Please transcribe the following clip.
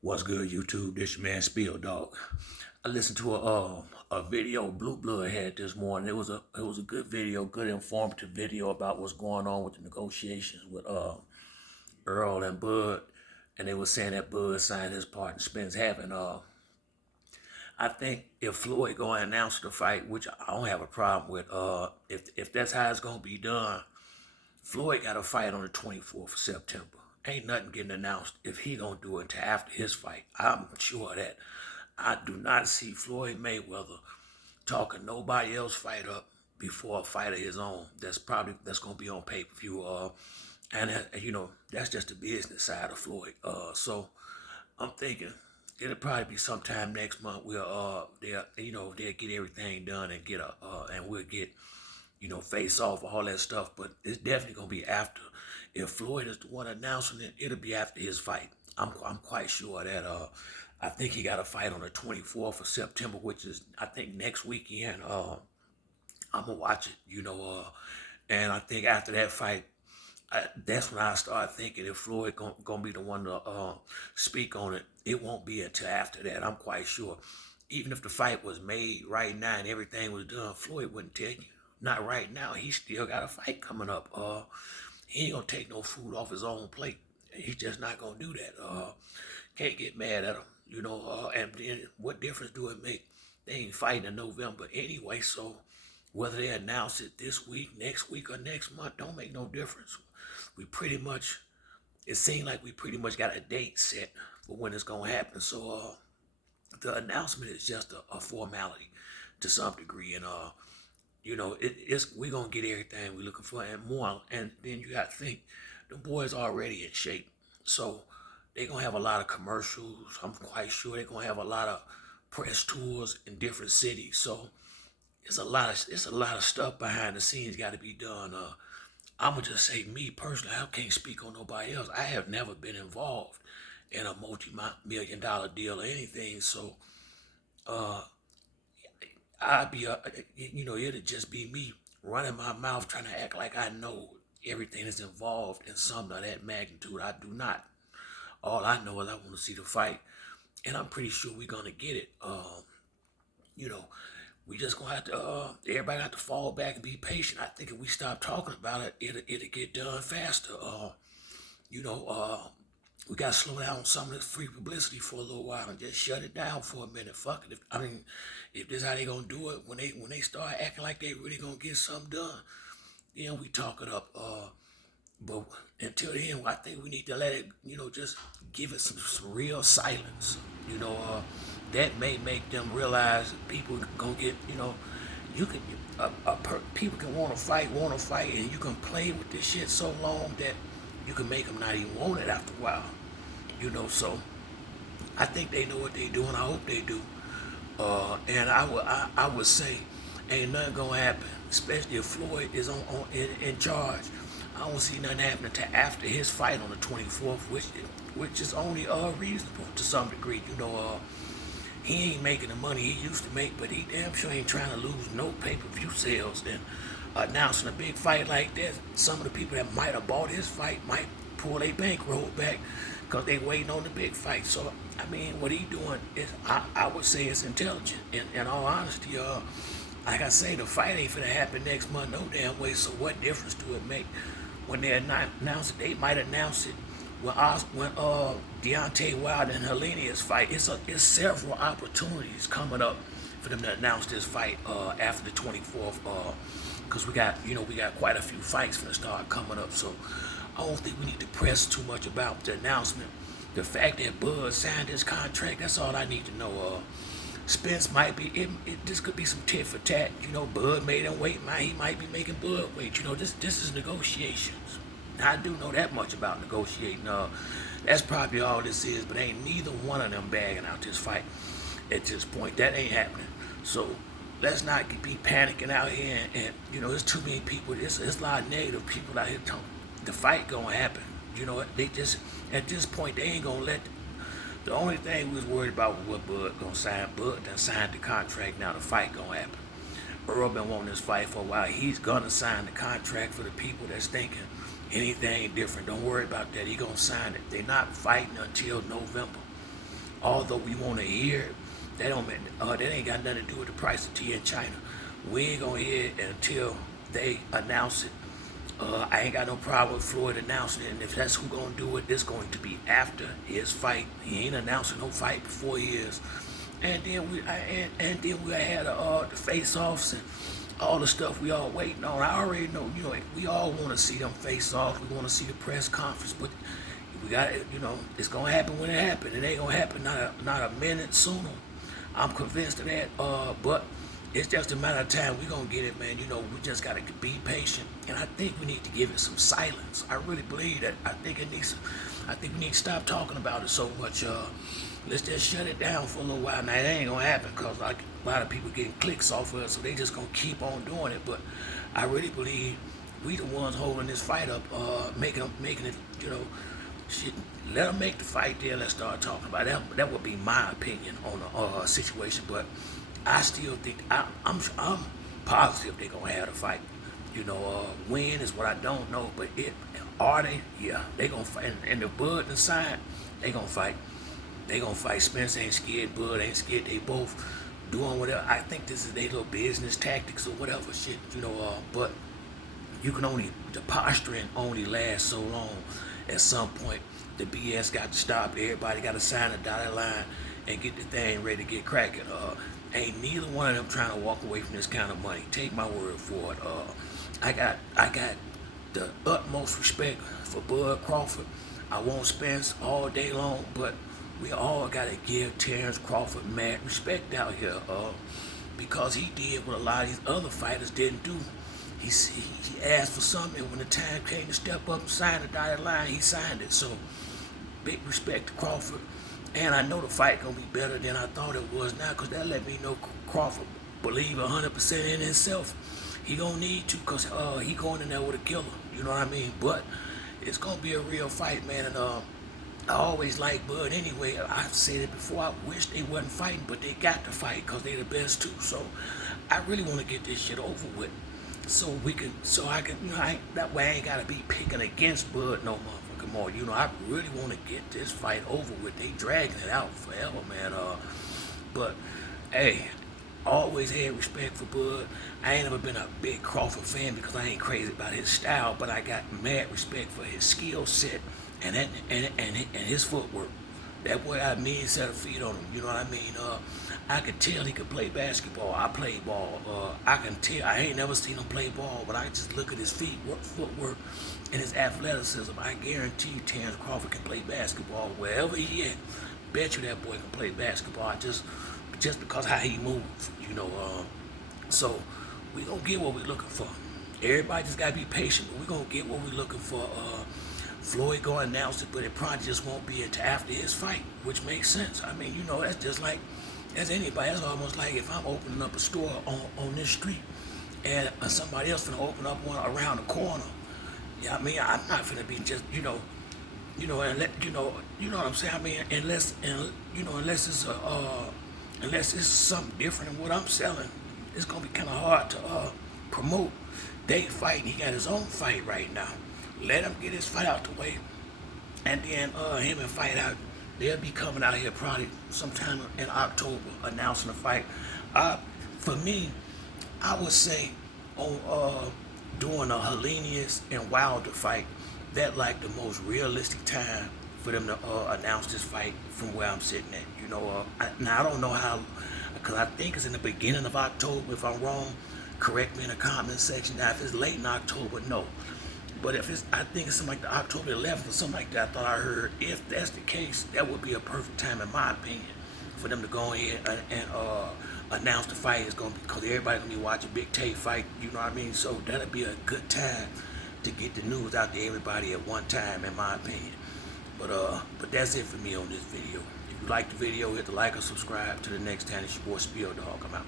What's good, YouTube? This your man Spill Dog. I listened to a video Blue Blood had this morning. It was a good video, good informative video about what's going on with the negotiations with Earl and Bud, and they were saying that Bud signed his part and Spence haven't. I think if Floyd go and announce the fight, which I don't have a problem with, if that's how it's gonna be done, Floyd got a fight on the 24th of September. Ain't nothing getting announced if he gonna do it until after his fight. I'm sure of that. I do not see Floyd Mayweather talking nobody else fight up before a fight of his own. That's gonna be on pay-per-view. And that's just the business side of Floyd. So I'm thinking it'll probably be sometime next month. They'll get everything done and and we'll get face off, all that stuff. But it's definitely gonna be after. If Floyd is the one announcing it, it'll be after his fight. I'm quite sure that I think he got a fight on the 24th of September, which is I think next weekend. I'm gonna watch it, and I think after that fight, that's when I start thinking if Floyd gonna be the one to speak on it. It won't be until after that. I'm quite sure. Even if the fight was made right now and everything was done, Floyd wouldn't tell you. Not right now. He still got a fight coming up. He ain't gonna take no food off his own plate. He's just not gonna do that. Can't get mad at him, and then what difference do it make? They ain't fighting in November anyway, so whether they announce it this week, next week, or next month don't make no difference. It seemed like we pretty much got a date set for when it's gonna happen. So the announcement is just a formality to some degree, and it's we gonna get everything we looking for and more. And then you got to think the boys already in shape, so they gonna have a lot of commercials. I'm quite sure they gonna have a lot of press tours in different cities. So it's a lot of stuff behind the scenes got to be done. I'm gonna just say me personally, I can't speak on nobody else. I have never been involved in a multi-million-dollar deal or anything, so uh, it'd just be me running my mouth trying to act like I know everything that's involved in something of that magnitude. I do not. All I know is I want to see the fight, and I'm pretty sure we're gonna get it. You know, we just gonna have to. Everybody have to fall back and be patient. I think if we stop talking about it, it'll get done faster. You know, we gotta slow down some of this free publicity for a little while and just shut it down for a minute. Fuck it. If this how they gonna do it, when they start acting like they really gonna get something done, then we talk it up. But until then, I think we need to let it, just give it some real silence. You know, that may make them realize that people gonna get, you can, people can want to fight, and you can play with this shit so long that you can make them not even want it after a while. So I think they know what they doing. I hope they do. And I would say ain't nothing gonna happen, especially if Floyd is in charge. I don't see nothing happening until after his fight on the 24th, which is only reasonable to some degree. He ain't making the money he used to make, but he damn sure ain't trying to lose no pay-per-view sales. And announcing a big fight like that, some of the people that might have bought his fight might pull their bankroll back because they waiting on the big fight. So, what he doing is, I would say it's intelligent. In all honesty, like I say, the fight ain't finna happen next month no damn way, so what difference do it make? When they announce it, they might announce it when Deontay Wilder and Hellenius fight. It's several opportunities coming up for them to announce this fight after the 24th, because we got quite a few fights for the start coming up. So I don't think we need to press too much about the announcement. The fact that Bud signed his contract, that's all I need to know. Spence might be, this could be some tit for tat. Bud made him wait. He might be making Bud wait. This is negotiations. I do know that much about negotiating. That's probably all this is, but ain't neither one of them bagging out this fight at this point. That ain't happening. So let's not be panicking out here. And there's too many people. It's a lot of negative people out here talking. The fight gonna happen. They just, at this point, they ain't gonna let. The only thing we was worried about was what Bud gonna sign. Bud done signed the contract. Now the fight gonna happen. Earl been wanting this fight for a while. He's gonna sign the contract. For the people that's thinking anything different, don't worry about that. He gonna sign it. They're not fighting until November. although we want to hear it, that ain't got nothing to do with the price of tea in China. We ain't gonna hear it until they announce it. I ain't got no problem with Floyd announcing it, and if that's who gonna do it, it's going to be after his fight. He ain't announcing no fight before he is. And then we had the face-offs and all the stuff we all waiting on. I already know, we all want to see them face-off. We want to see the press conference, but we got it. It's gonna happen when it happens. It ain't gonna happen not a minute sooner. I'm convinced of that. But it's just a matter of time. We're gonna get it, man. We just gotta be patient, and I think we need to give it some silence. I really believe that. I think we need to stop talking about it so much. Let's just shut it down for a little while. Now, it ain't gonna happen because like a lot of people getting clicks off of it, so they just gonna keep on doing it. But I really believe we the ones holding this fight up, making it, shit. Let them make the fight there. Let's start talking about it. That would be my opinion on the situation. But I still think I'm positive they're gonna have the fight. When is what I don't know, but are they? Yeah, they gonna fight. And the Bud and Sign, they gonna fight. They gonna fight. Spence ain't scared. Bud ain't scared. They both doing whatever. I think this is their little business tactics or whatever shit. But the posturing only lasts so long. At some point, the BS got to stop. Everybody got to sign a dotted line and get the thing ready to get cracking. Ain't neither one of them trying to walk away from this kind of money. Take my word for it. I got the utmost respect for Bud Crawford. I want Spence all day long, but we all gotta give Terrence Crawford mad respect out here, because he did what a lot of these other fighters didn't do. He asked for something, and when the time came to step up and sign the dotted line, he signed it. So, big respect to Crawford. And I know the fight gonna be better than I thought it was now, because that let me know Crawford believe 100% in himself. He gonna need to, because he going in there with a killer. You know what I mean? But it's gonna be a real fight, man. And I always like Bud anyway. I've said it before. I wish they wasn't fighting, but they got to fight because they the best too. So I really want to get this shit over with, so I can, that way I ain't gotta be picking against Bud no motherfucking more. I really want to get this fight over with. They dragging it out forever, man. But hey, always had respect for Bud. I ain't never been a big Crawford fan because I ain't crazy about his style, but I got mad respect for his skill set and his footwork. That boy got a mean set of feet on him. You know what I mean? I could tell he could play basketball. I play ball. I can tell. I ain't never seen him play ball, but I just look at his footwork, and his athleticism. I guarantee you, Terrence Crawford can play basketball wherever he at. Bet you that boy can play basketball. Just because how he moves. So we gonna get what we looking for. Everybody just gotta be patient, but we gonna get what we looking for. Floyd gonna announce it, but it probably just won't be until after his fight, which makes sense. I mean, that's just like, as anybody, that's almost like if I'm opening up a store on this street and somebody else gonna open up one around the corner. Yeah, I mean, I'm not gonna be just, and what I'm saying. I mean, unless it's something different than what I'm selling, it's gonna be kind of hard to promote. They fighting. He got his own fight right now. Let him get his fight out the way, and then him and Fight Out. They'll be coming out here probably sometime in October announcing the fight. For me, I would say on doing a Helenius and Wilder fight, that like the most realistic time for them to announce this fight from where I'm sitting at. Now I don't know how, because I think it's in the beginning of October. If I'm wrong, correct me in the comment section. Now if it's late in October, no. But I think it's something like the October 11th or something like that. I thought I heard. If that's the case, that would be a perfect time, in my opinion, for them to go ahead and announce the fight is gonna be, because everybody's gonna be watching Big Tay fight. You know what I mean? So that'll be a good time to get the news out to everybody at one time, in my opinion. But that's it for me on this video. If you like the video, hit the like or subscribe. To the next time, it's your boy Spill Dog. I'm out.